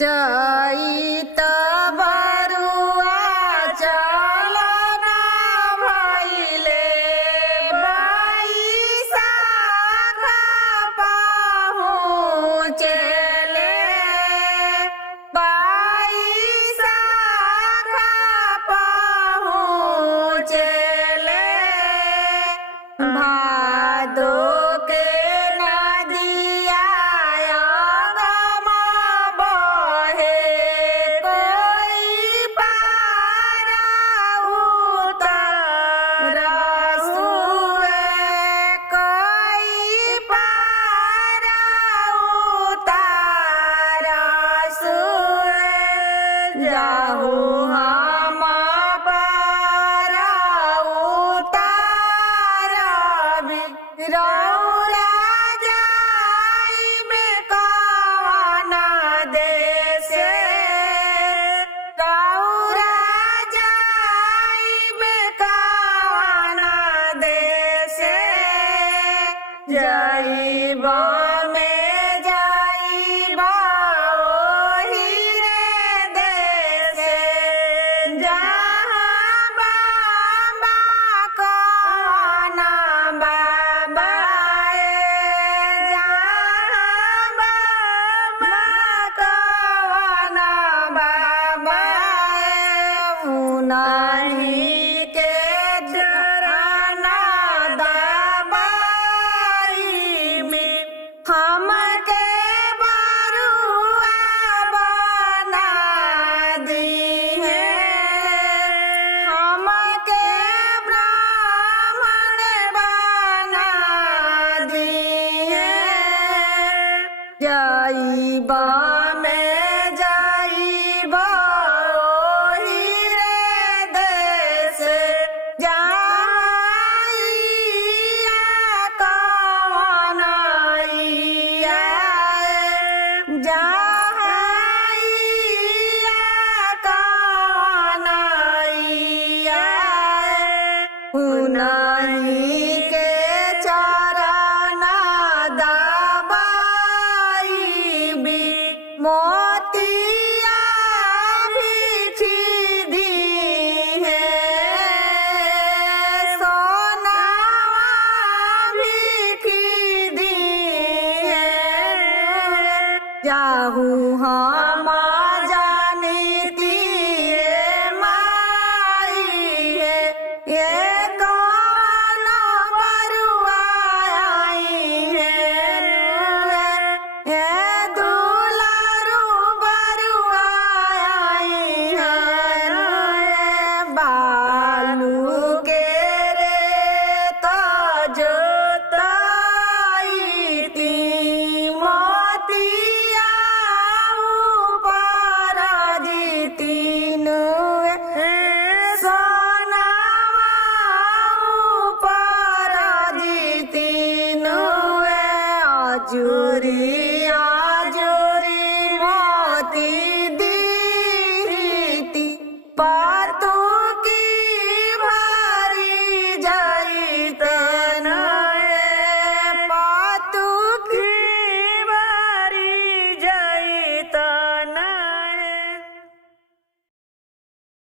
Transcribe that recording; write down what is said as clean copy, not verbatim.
चैत बरुआ चलना भइले बैसाख पहुँचेले बैसाख पहुँचेले भादो के नदिया अगम बहे कोई पार उतर सुए कोई पार उतर सुए जाहु हम पार उतर रौरा जाइबे कवन देशे रौरा जाइबे कवन देशे जाइबा में जाइबा ओही रे देशे जहाँ बाबा कवन बाबा जहाँ बाबा कवन बाबा उन्हीं के चरण दबाई में हमके बरुआ बना दिए हमके ब्राह्मण बना दिए जाइबा में जाइबा ओही रे देश जाइया कवन इया जाइया कवन इया उन्हीं के चरण दबाइबी मोतिया बिछि दिहे सोनावा बिछि दिहे जाहु हम जानिती रे माई है ये कौन बरुआ आई है ये दुलारू बरुआ आई है बालू के रे तो जोताईती मोतिया ऊपर जीतीन सोनावा ऊपर जीतीन अजूरी